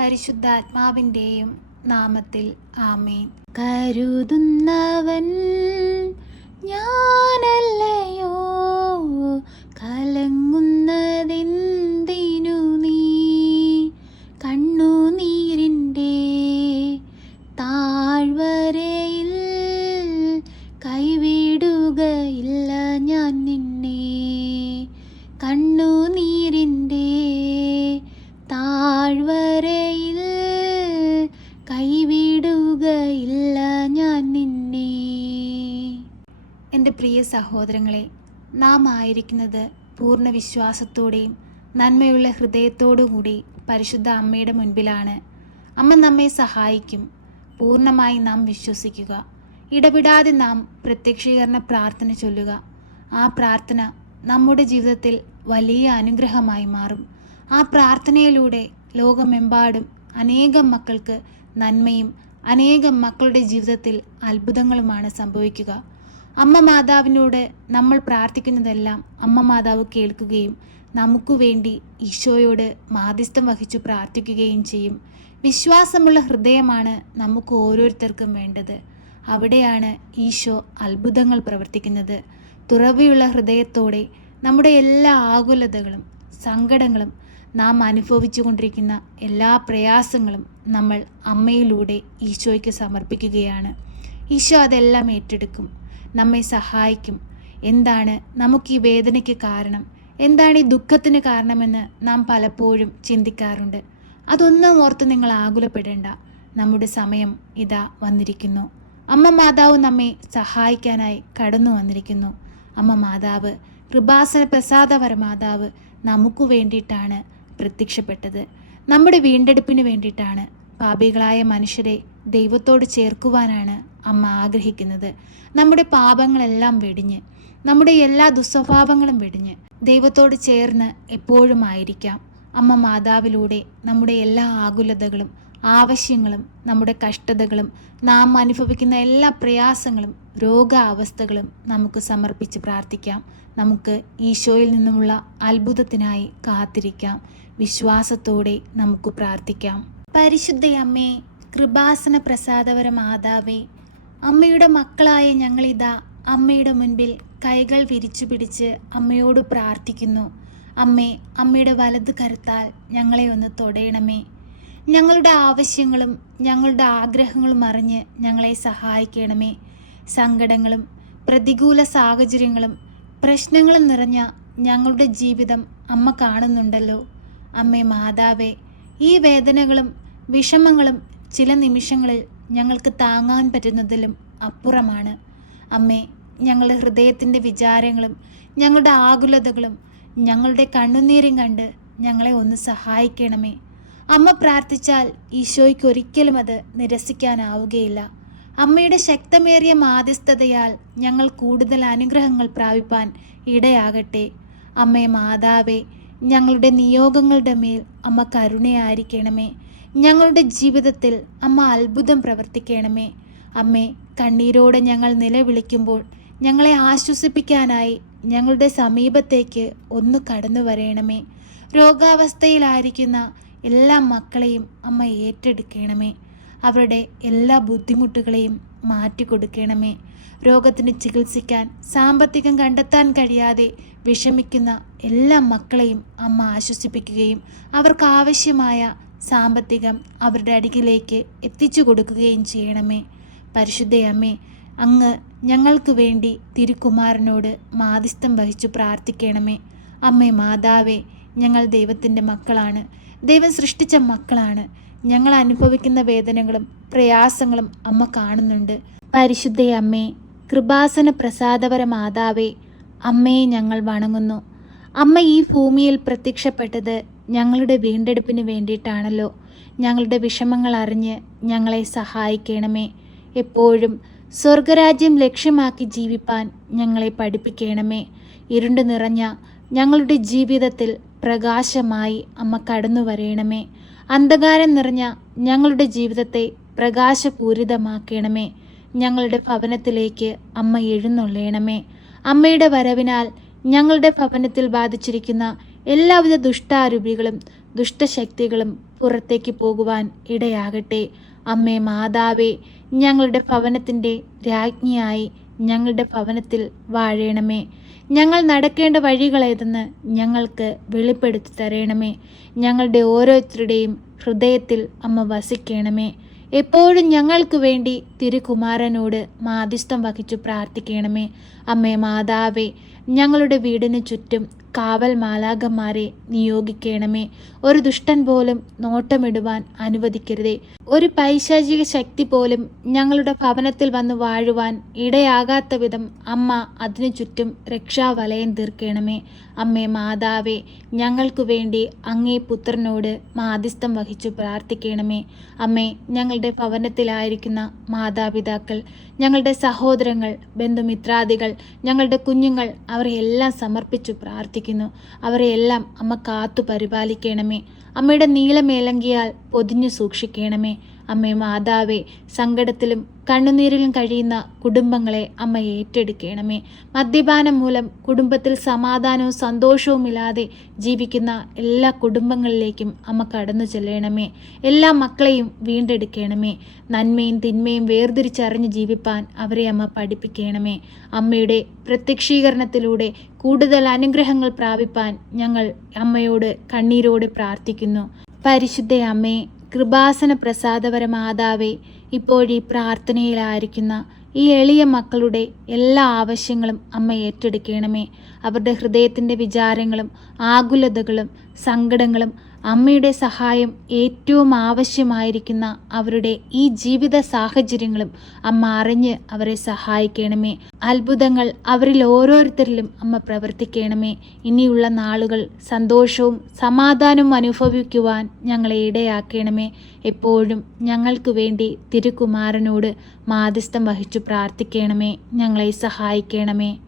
പരിശുദ്ധാത്മാവിന്റെയും നാമത്തിൽ ആമേൻ. കരുതുന്നവൻ എന്റെ പ്രിയ സഹോദരങ്ങളെ നാം ആയിരിക്കുന്നത് പൂർണ വിശ്വാസത്തോടെയും നന്മയുള്ള ഹൃദയത്തോടു കൂടി പരിശുദ്ധ അമ്മയുടെ മുൻപിലാണ്. അമ്മ നമ്മെ സഹായിക്കും. പൂർണമായി നാം വിശ്വസിക്കുക. ഇടപെടാതെ നാം പ്രത്യക്ഷീകരണ പ്രാർത്ഥന ചൊല്ലുക. ആ പ്രാർത്ഥന നമ്മുടെ ജീവിതത്തിൽ വലിയ അനുഗ്രഹമായി മാറും. ആ പ്രാർത്ഥനയിലൂടെ ലോകമെമ്പാടും അനേകം മക്കൾക്ക് നന്മയും അനേകം മക്കളുടെ ജീവിതത്തിൽ അത്ഭുതങ്ങളുമാണ് സംഭവിക്കുക. അമ്മ മാതാവിനോട് നമ്മൾ പ്രാർത്ഥിക്കുന്നതെല്ലാം അമ്മ മാതാവ് കേൾക്കുകയും നമുക്ക് വേണ്ടി ഈശോയോട് മാധ്യസ്ഥം വഹിച്ചു പ്രാർത്ഥിക്കുകയും ചെയ്യും. വിശ്വാസമുള്ള ഹൃദയമാണ് നമുക്ക് ഓരോരുത്തർക്കും വേണ്ടത്. അവിടെയാണ് ഈശോ അത്ഭുതങ്ങൾ പ്രവർത്തിക്കുന്നത്. തുറവിയുള്ള ഹൃദയത്തോടെ നമ്മുടെ എല്ലാ ആകുലതകളും സങ്കടങ്ങളും നാം അനുഭവിച്ചു കൊണ്ടിരിക്കുന്ന എല്ലാ പ്രയാസങ്ങളും നമ്മൾ അമ്മയിലൂടെ ഈശോയ്ക്ക് സമർപ്പിക്കുകയാണ്. ഈശോ അതെല്ലാം ഏറ്റെടുക്കും. നമ്മെ സഹായിക്കും. എന്താണ് നമുക്ക് ഈ വേദനയ്ക്ക് കാരണം? എന്താണ് ഈ ദുഃഖത്തിന് കാരണമെന്ന് നാം പലപ്പോഴും ചിന്തിക്കാറുണ്ട്. അതൊന്നും ഓർത്ത് നിങ്ങൾ ആകുലപ്പെടേണ്ട. നമ്മുടെ സമയം ഇതാ വന്നിരിക്കുന്നു. അമ്മ മാതാവ് നമ്മെ സഹായിക്കാനായി കടന്നു വന്നിരിക്കുന്നു. അമ്മ മാതാവ് കൃപാസന പ്രസാദവര മാതാവ് നമുക്ക് വേണ്ടിയിട്ടാണ് പ്രത്യക്ഷപ്പെട്ടത്. നമ്മുടെ വീണ്ടെടുപ്പിന് വേണ്ടിയിട്ടാണ് പാപികളായ മനുഷ്യരെ ദൈവത്തോട് ചേർക്കുവാനാണ് അമ്മ ആഗ്രഹിക്കുന്നത്. നമ്മുടെ പാപങ്ങളെല്ലാം വെടിഞ്ഞ് നമ്മുടെ എല്ലാ ദുസ്വഭാവങ്ങളും വെടിഞ്ഞ് ദൈവത്തോട് ചേർന്ന് എപ്പോഴും ആയിരിക്കാം അമ്മ മാതാവിലൂടെ നമ്മുടെ എല്ലാ ആകുലതകളും ആവശ്യങ്ങളും നമ്മുടെ കഷ്ടതകളും നാം അനുഭവിക്കുന്ന എല്ലാ പ്രയാസങ്ങളും രോഗാവസ്ഥകളും നമുക്ക് സമർപ്പിച്ച് പ്രാർത്ഥിക്കാം. നമുക്ക് ഈശോയിൽ നിന്നുമുള്ള അത്ഭുതത്തിനായി കാത്തിരിക്കാം. വിശ്വാസത്തോടെ നമുക്ക് പ്രാർത്ഥിക്കാം. പരിശുദ്ധയമ്മേ കൃപാസന പ്രസാദവര മാതാവേ അമ്മയുടെ മക്കളായ ഞങ്ങളിതാ അമ്മയുടെ മുൻപിൽ കൈകൾ വിരിച്ചു പിടിച്ച് അമ്മയോട് പ്രാർത്ഥിക്കുന്നു. അമ്മേ അമ്മയുടെ വലത് കരുത്താൽ ഞങ്ങളെ ഒന്ന് തൊടയണമേ. ഞങ്ങളുടെ ആവശ്യങ്ങളും ഞങ്ങളുടെ ആഗ്രഹങ്ങളും അറിഞ്ഞ് ഞങ്ങളെ സഹായിക്കണമേ. സങ്കടങ്ങളും പ്രതികൂല സാഹചര്യങ്ങളും പ്രശ്നങ്ങളും നിറഞ്ഞ ഞങ്ങളുടെ ജീവിതം അമ്മ കാണുന്നുണ്ടല്ലോ. അമ്മേ മാതാവേ ഈ വേദനകളും വിഷമങ്ങളും ചില നിമിഷങ്ങളിൽ ഞങ്ങൾക്ക് താങ്ങാൻ പറ്റുന്നതിലും അപ്പുറമാണ്. അമ്മേ ഞങ്ങളുടെ ഹൃദയത്തിന്റെ വിചാരങ്ങളും ഞങ്ങളുടെ ആകുലതകളും ഞങ്ങളുടെ കണ്ണുനീരും കണ്ട് ഞങ്ങളെ ഒന്ന് സഹായിക്കണമേ. അമ്മ പ്രാർത്ഥിച്ചാൽ ഈശോയ്ക്ക് ഒരിക്കലും അത് നിരസിക്കാനാവുകയില്ല. അമ്മയുടെ ശക്തമേറിയ മാധ്യസ്ഥതയാൽ ഞങ്ങൾ കൂടുതൽ അനുഗ്രഹങ്ങൾ പ്രാപിപ്പാൻ ഇടയാകട്ടെ. അമ്മേ മാതാവേ ഞങ്ങളുടെ നിയോഗങ്ങളുടെ മേൽ അമ്മ കരുണയായിരിക്കണമേ. ഞങ്ങളുടെ ജീവിതത്തിൽ അമ്മ അത്ഭുതം പ്രവർത്തിക്കണമേ. അമ്മേ കണ്ണീരോടെ ഞങ്ങൾ നിലവിളിക്കുമ്പോൾ ഞങ്ങളെ ആശ്വസിപ്പിക്കാനായി ഞങ്ങളുടെ സമീപത്തേക്ക് ഒന്ന് കടന്നു വരയണമേ രോഗാവസ്ഥയിലായിരിക്കുന്ന എല്ലാ മക്കളെയും അമ്മ ഏറ്റെടുക്കണമേ. അവരുടെ എല്ലാ ബുദ്ധിമുട്ടുകളെയും മാറ്റിക്കൊടുക്കണമേ. രോഗത്തിന് ചികിത്സിക്കാൻ സാമ്പത്തികം കണ്ടെത്താൻ കഴിയാതെ വിഷമിക്കുന്ന എല്ലാ മക്കളെയും അമ്മ ആശ്വസിപ്പിക്കുകയും അവർക്ക് ആവശ്യമായ സാമ്പത്തികം അവരുടെ അടികിലേക്ക് എത്തിച്ചു കൊടുക്കുകയും ചെയ്യണമേ. പരിശുദ്ധയമ്മേ അങ്ങ് ഞങ്ങൾക്ക് വേണ്ടി തിരുക്കുമാരനോട് മാതിസ്ഥം വഹിച്ചു പ്രാർത്ഥിക്കണമേ. അമ്മേ മാതാവേ ഞങ്ങൾ ദൈവത്തിന്റെ മക്കളാണ്. ദൈവം സൃഷ്ടിച്ച മക്കളാണ്. ഞങ്ങൾ അനുഭവിക്കുന്ന വേദനകളും പ്രയാസങ്ങളും അമ്മ കാണുന്നുണ്ട്. പരിശുദ്ധയമ്മേ കൃപാസന പ്രസാദപര മാതാവേ അമ്മയെ ഞങ്ങൾ വണങ്ങുന്നു. അമ്മ ഈ ഭൂമിയിൽ പ്രത്യക്ഷപ്പെട്ടത് ഞങ്ങളുടെ വീണ്ടെടുപ്പിന് വേണ്ടിയിട്ടാണല്ലോ ഞങ്ങളുടെ വിഷമങ്ങൾ അറിഞ്ഞ് ഞങ്ങളെ സഹായിക്കണമേ. എപ്പോഴും സ്വർഗരാജ്യം ലക്ഷ്യമാക്കി ജീവിപ്പാൻ ഞങ്ങളെ പഠിപ്പിക്കണമേ. ഇരുണ്ടു നിറഞ്ഞ ഞങ്ങളുടെ ജീവിതത്തിൽ പ്രകാശമായി അമ്മ കടന്നു വരയണമേ അന്ധകാരം നിറഞ്ഞ ഞങ്ങളുടെ ജീവിതത്തെ പ്രകാശപൂരിതമാക്കണമേ. ഞങ്ങളുടെ ഭവനത്തിലേക്ക് അമ്മ എഴുന്നള്ളയണമേ അമ്മയുടെ വരവിനാൽ ഞങ്ങളുടെ ഭവനത്തിൽ ബാധിച്ചിരിക്കുന്ന എല്ലാവിധ ദുഷ്ടാരൂപികളും ദുഷ്ടശക്തികളും പുറത്തേക്ക് പോകുവാൻ ഇടയാകട്ടെ. അമ്മേ മാതാവേ ഞങ്ങളുടെ ഭവനത്തിന്റെ രാജ്ഞിയായി ഞങ്ങളുടെ ഭവനത്തിൽ വാഴേണമേ. ഞങ്ങൾ നടക്കേണ്ട വഴികളേതെന്ന് ഞങ്ങൾക്ക് വെളിപ്പെടുത്തി തരണമേ. ഞങ്ങളുടെ ഓരോരുത്തരുടെയും ഹൃദയത്തിൽ അമ്മ വസിക്കണമേ. എപ്പോഴും ഞങ്ങൾക്ക് വേണ്ടി തിരുകുമാരനോട് മാധ്യസ്ഥം വഹിച്ചു പ്രാർത്ഥിക്കണമേ. അമ്മേ മാതാവേ ഞങ്ങളുടെ വീടിന് ചുറ്റും കാവൽ മാലാകന്മാരെ നിയോഗിക്കണമേ. ഒരു ദുഷ്ടൻ പോലും നോട്ടമിടുവാൻ അനുവദിക്കരുതേ. ഒരു പൈശാചിക ശക്തി പോലും ഞങ്ങളുടെ ഭവനത്തിൽ വന്ന് വാഴുവാൻ ഇടയാകാത്ത വിധം അമ്മ അതിനു ചുറ്റും രക്ഷാവലയം തീർക്കണമേ. അമ്മേ മാതാവേ ഞങ്ങൾക്കു വേണ്ടി അങ്ങേ പുത്രനോട് മാധ്യസ്ഥം വഹിച്ചു പ്രാർത്ഥിക്കണമേ. അമ്മേ ഞങ്ങളുടെ ഭവനത്തിലായിരിക്കുന്ന മാതാപിതാക്കൾ ഞങ്ങളുടെ സഹോദരങ്ങൾ ബന്ധുമിത്രാദികൾ ഞങ്ങളുടെ കുഞ്ഞുങ്ങൾ അവരെ എല്ലാം സമർപ്പിച്ചു പ്രാർത്ഥിക്കുന്നു. അവരെയെല്ലാം അമ്മ കാത്തു പരിപാലിക്കണമേ അമ്മയുടെ നീലമേലങ്കിയാൽ പൊതിഞ്ഞു സൂക്ഷിക്കണമേ. അമ്മേ മാതാവേ സങ്കടത്തിലും കണ്ണുനീരിലും കഴിയുന്ന കുടുംബങ്ങളെ അമ്മ ഏറ്റെടുക്കണമേ. മദ്യപാനം മൂലം കുടുംബത്തിൽ സമാധാനവും സന്തോഷവും ഇല്ലാതെ ജീവിക്കുന്ന എല്ലാ കുടുംബങ്ങളിലേക്കും അമ്മ കടന്നു ചെല്ലണമേ. എല്ലാ മക്കളെയും വീണ്ടെടുക്കണമേ. നന്മയും തിന്മയും വേർതിരിച്ചറിഞ്ഞ് ജീവിപ്പാൻ അവരെ അമ്മ പഠിപ്പിക്കണമേ. അമ്മയുടെ പ്രത്യക്ഷീകരണത്തിലൂടെ കൂടുതൽ അനുഗ്രഹങ്ങൾ പ്രാപിപ്പാൻ ഞങ്ങൾ അമ്മയോട് കണ്ണീരോട് പ്രാർത്ഥിക്കുന്നു. പരിശുദ്ധ അമ്മേ കൃപാസന പ്രസാദപര മാതാവേ ഇപ്പോഴീ പ്രാർത്ഥനയിലായിരിക്കുന്ന ഈ എളിയ മക്കളുടെ എല്ലാ ആവശ്യങ്ങളും അമ്മ ഏറ്റെടുക്കണമേ. അവരുടെ ഹൃദയത്തിന്റെ വിചാരങ്ങളും ആകുലതകളും സങ്കടങ്ങളും അമ്മയുടെ സഹായം ഏറ്റവും ആവശ്യമായിരിക്കുന്ന അവരുടെ ഈ ജീവിത സാഹചര്യങ്ങളും അമ്മ അറിഞ്ഞ് അവരെ സഹായിക്കണമേ. അത്ഭുതങ്ങൾ അവരിൽ ഓരോരുത്തരിലും അമ്മ പ്രവർത്തിക്കണമേ. ഇനിയുള്ള നാളുകൾ സന്തോഷവും സമാധാനവും അനുഭവിക്കുവാൻ ഞങ്ങളെ ഇടയാക്കണമേ. എപ്പോഴും ഞങ്ങൾക്ക് വേണ്ടി തിരുകുമാരനോട് മാധ്യസ്ഥം വഹിച്ചു പ്രാർത്ഥിക്കണമേ. ഞങ്ങളെ സഹായിക്കണമേ.